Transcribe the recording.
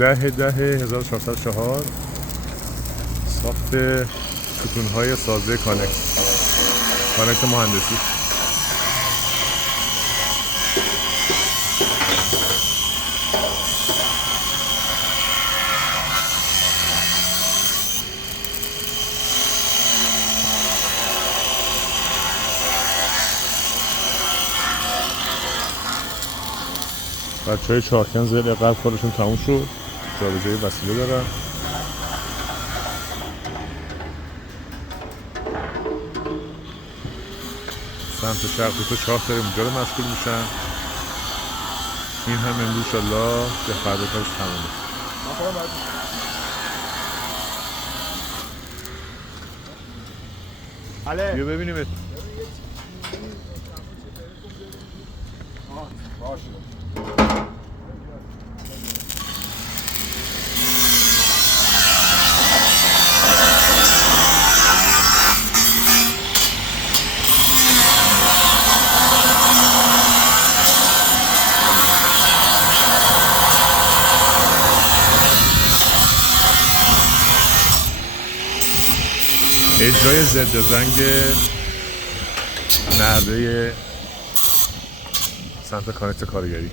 10/10/1404 ساخت ستون‌های سازه کانکت مهندسی. بچه‌های چارکن زیر قلب کارشون تموم شد، جابجایی وسیله دارن. سمت شرق تو 4 تا اونجا رو مشغول میشن. این هم امروز انشالله به فردا کارش تمومه. بیا ببینیم. اجرای ضد زنگ نرده سمت کانکت کارگری.